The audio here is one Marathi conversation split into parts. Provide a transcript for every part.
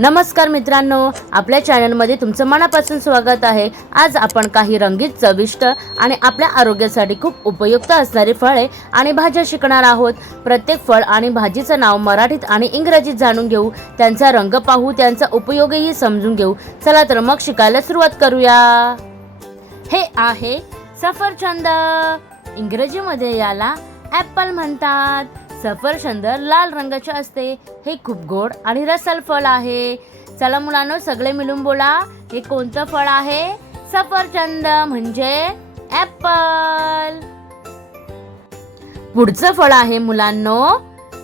नमस्कार मित्रांनो, आपल्या चॅनलमध्ये तुमचं मनापासून स्वागत आहे। आज आपण काही रंगीत, चविष्ट आणि आपल्या आरोग्यासाठी खूप उपयुक्त असणारी फळे आणि भाज्या शिकणार आहोत। प्रत्येक फळ आणि भाजीचं नाव मराठीत आणि इंग्रजीत जाणून घेऊ, त्यांचा रंग पाहू, त्यांचा उपयोगही समजून घेऊ। चला तर मग शिकायला सुरुवात करूया। हे आहे सफरचंद। इंग्रजीमध्ये याला ॲपल म्हणतात। सफरचंद लाल रंगाचे असते। हे खूप गोड आणि रसाळ फळ आहे। चला मुलांनो, सगळे मिळून बोला, हे कोणतं फळ आहे? सफरचंद म्हणजे ॲपल। पुढचं फळ आहे मुलांनो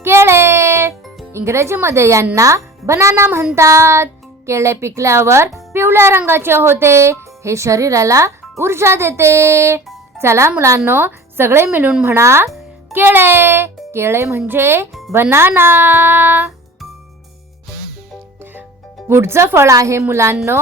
केळे। इंग्रजीमध्ये यांना बनाना म्हणतात। केळे पिकल्यावर पिवळ्या रंगाचे होते। हे शरीराला ऊर्जा देते। चला मुलांनो, सगळे मिळून म्हणा केळे। केळे म्हणजे बनाना। पुढचं फळ आहे मुलांनो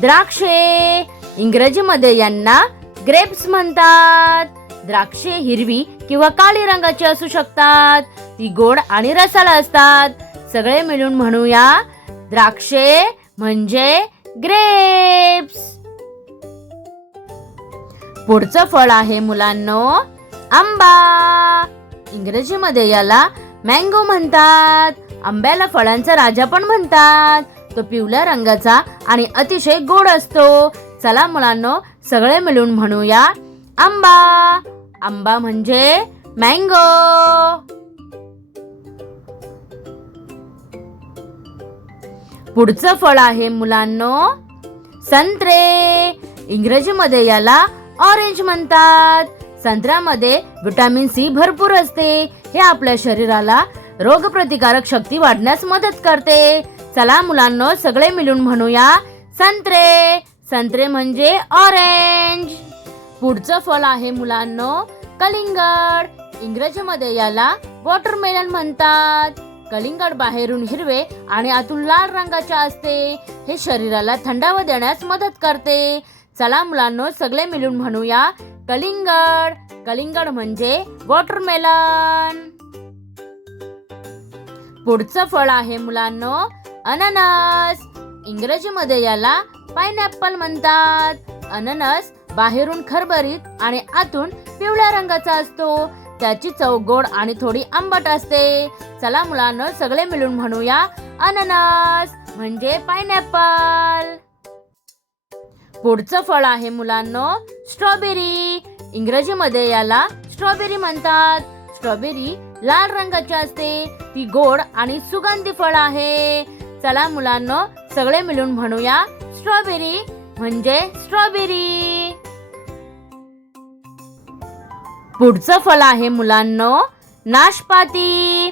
द्राक्षे। इंग्रजीमध्ये यांना ग्रेप्स म्हणतात। द्राक्षे हिरवी किंवा काळी रंगाची असू शकतात। ती गोड आणि रसाळ असतात। सगळे मिळून म्हणूया द्राक्षे म्हणजे ग्रेप्स। पुढचं फळ आहे मुलांनो आंबा। इंग्रजीमध्ये याला मँगो म्हणतात। आंब्याला फळांचा राजा पण म्हणतात। तो पिवळ्या रंगाचा आणि अतिशय गोड असतो। चला मुलांनो, सगळे मिळून म्हणूया आंबा। आंबा म्हणजे मँगो। पुढचं फळ आहे मुलांनो संत्रे। इंग्रजीमध्ये याला ऑरेंज म्हणतात। संत्र्यामध्ये विटॅमिन सी भरपूर असते। हे आपल्या शरीराला रोगप्रतिकारक शक्ती वाढण्यास मदत करते। चला मुलांनो, सगळे मिळून म्हणूया संत्रे। संत्रे म्हणजे ऑरेंज। पुढचं फळ आहे मुलांनो कलिंगड। इंग्रजीमध्ये याला वॉटरमेलन म्हणतात। कलिंगड बाहेरून हिरवे आणि आतून लाल रंगाचे असते। हे शरीराला थंडावा देण्यास मदत करते। चला मुलांनो, सगळे मिळून म्हणूया कलिंगड। कलिंगड म्हणजे वॉटरमेलन। पुढचं फळ आहे मुलांनो अननस। इंग्रजीमध्ये याला पाइनएप्पल म्हणतात। अननस बाहेरून खरबरीत आणि आतून पिवळ्या रंगाचा असतो। त्याची चव गोड आणि थोडी आंबट असते। चला मुलांनो, सगळे मिळून म्हणूया अननस म्हणजे पाइनएप्पल। पुढचं फळ आहे मुलांनो स्ट्रॉबेरी। इंग्रजीमध्ये याला स्ट्रॉबेरी म्हणतात। स्ट्रॉबेरी लाल रंगाची असते। ती गोड आणि सुगंधी फळ आहे। चला मुलांनो, सगळे मिळून म्हणूया स्ट्रॉबेरी म्हणजे स्ट्रॉबेरी। पुढचं फळ आहे मुलांनो नाशपाती।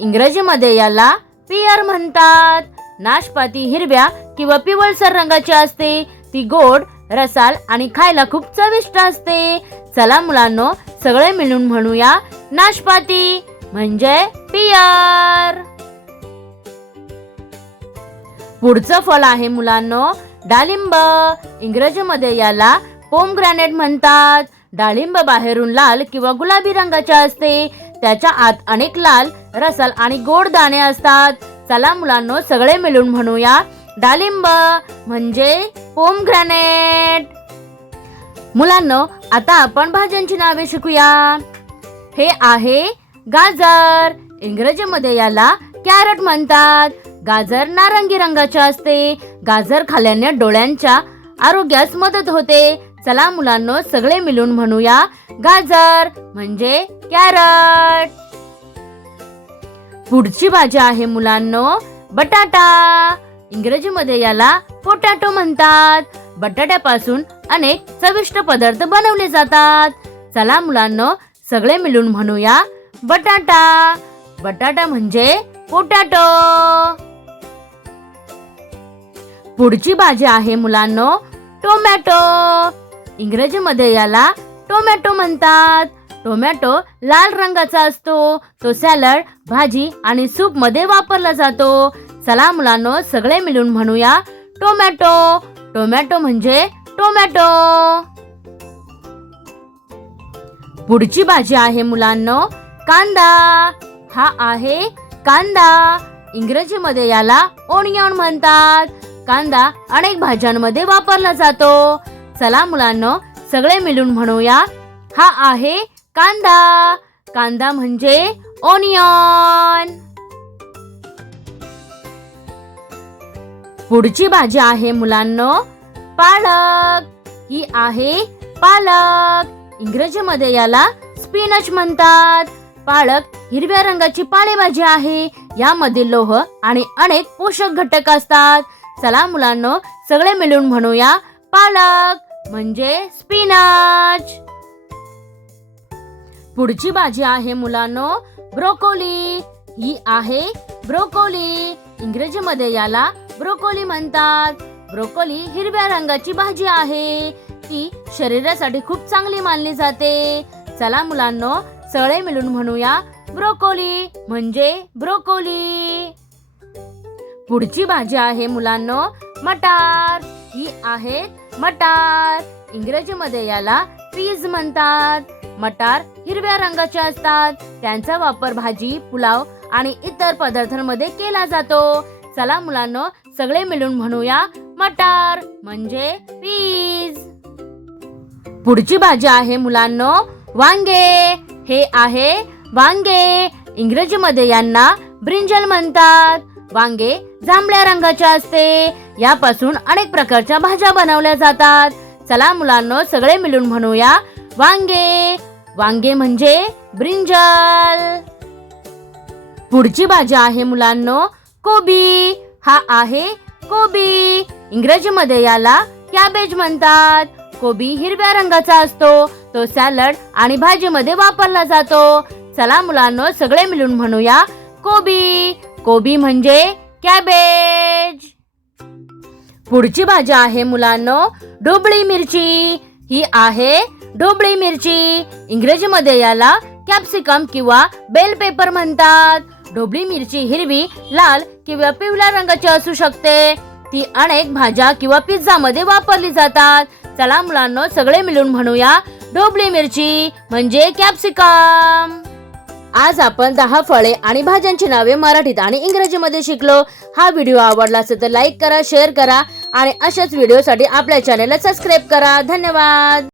इंग्रजीमध्ये याला पियर म्हणतात। नाशपाती हिरव्या किंवा पिवळसर रंगाची असते। ती गोड, रसाळ आणि खायला खूप चविष्ट असते। चला मुलांनो, सगळे मिळून म्हणूया नाशपाती म्हणजे पियर। पुढचं फळ आहे मुलांनो डाळिंब। इंग्रजीमध्ये याला पोमग्रॅनेट म्हणतात। डाळिंब बाहेरून लाल किंवा गुलाबी रंगाचे असते। त्याच्या आत अनेक लाल, रसाळ आणि गोड दाणे असतात। चला मुलांनो, सगळे मिळून म्हणूया डाळिंब म्हणजे पोमग्रॅनेट। मुलांनो, आता आपण भाज्यांची नावे शिकूया। हे आहे गाजर। इंग्रजीमध्ये याला कॅरट म्हणतात। गाजर नारंगी रंगाचे असते। गाजर खाल्ल्याने डोळ्यांच्या आरोग्यास मदत होते। चला मुलांनो, सगळे मिळून म्हणूया गाजर म्हणजे कॅरट। पुढची भाजी आहे मुलांनो बटाटा। इंग्रजीमध्ये याला पोटॅटो म्हणतात। बटाट्यापासून अनेक चविष्ट पदार्थ बनवले जातात। चला मुलांनो, सगळे मिळून म्हणूया बटाटा। बटाटा म्हणजे पोटॅटो। पुढची भाजी आहे मुलांनो टोमॅटो। इंग्रजीमध्ये याला टोमॅटो म्हणतात। टोमॅटो लाल रंगाचा असतो। तो सॅलड, भाजी आणि सूप मध्ये वापरला जातो। चला मुलांनो, सगळे मिळून म्हणूया टोमॅटो। टोमॅटो म्हणजे टोमॅटो। पुढची भाजी आहे मुलांनो कांदा। हा आहे कांदा। इंग्रजीमध्ये याला ओनियन म्हणतात. कांदा अनेक भाज्यांमध्ये वापरला जातो. चला मुलांनो, सगळे मिळून म्हणूया, हा आहे कांदा. कांदा म्हणजे ओनियन. पुढची भाजी आहे मुलांनो पालक. ही आहे पालक. इंग्रजीमध्ये याला स्पिनच म्हणतात. पालक हिरव्या रंगाची पालेभाजी आहे. यामध्ये लोह आणि अनेक पोषक घटक असतात. चला मुलांनो, सगळे मिळून म्हणूया, पालक म्हणजे स्पिनच. पुढची भाजी आहे मुलांनो ब्रोकोली. ही आहे ब्रोकोली. इंग्रजीमध्ये याला ब्रोकोली म्हणतात. ब्रोकोली हिरव्या रंगाची भाजी आहे. ती शरीरासाठी खूप चांगली मानली जाते. चला मुलांनो, सगळे मिळून म्हणूया, ब्रोकोली म्हणजे ब्रोकोली. पुढची भाजी आहे मुलांनो मटार. ही आहेत मटार. इंग्रजीमध्ये याला पीज म्हणतात. मटार हिरव्या रंगाचे असतात. त्यांचा वापर भाजी, पुलाव आणि इतर पदार्थांमध्ये केला जातो. चला मुलांनो, सगळे मिळून म्हणूया, मटार म्हणजे पीज. पुढची भाजी आहे मुलांनो वांगे. हे आहे वांगे. इंग्रजीमध्ये यांना ब्रिंजल म्हणतात. वांगे जांभळ्या रंगाचे असते. यापासून अनेक प्रकारच्या भाज्या बनवल्या जातात. चला मुलांनो, सगळे मिळून म्हणूया, वांगे. वांगे म्हणजे ब्रिंजल. पुढची भाजी आहे मुलांनो कोबी. हा आहे कोबी. इंग्रजीमध्ये याला कॅबेज म्हणतात. कोबी हिरव्या रंगाचा असतो. तो सॅलड आणि भाजीमध्ये वापरला जातो. चला मुलांनो, सगळे मिळून म्हणूया, कोबी. कोबी म्हणजे कॅबेज. पुढची भाजी आहे मुलांनो ढोबळी मिरची. ही आहे ढोबळी मिरची. इंग्रजीमध्ये याला कॅप्सिकम किंवा बेल पेपर म्हणतात. ढोबळी मिरची हिरवी, लाल किंवा पिवळ्या रंगाची असू शकते. ती अनेक भाज्या किंवा पिझ्झा मध्ये वापरली जातात. चला मुलांनो, सगळे मिळून म्हणूया, ढोबळी मिरची म्हणजे कॅप्सिकम. आज आपण 10 फळे आणि भाज्यांची नावे मराठीत आणि इंग्रजीमध्ये शिकलो. हा व्हिडिओ आवडला असेल तर लाईक करा, शेअर करा आणि अशाच व्हिडिओसाठी आपल्या चॅनलला सबस्क्राईब करा. धन्यवाद.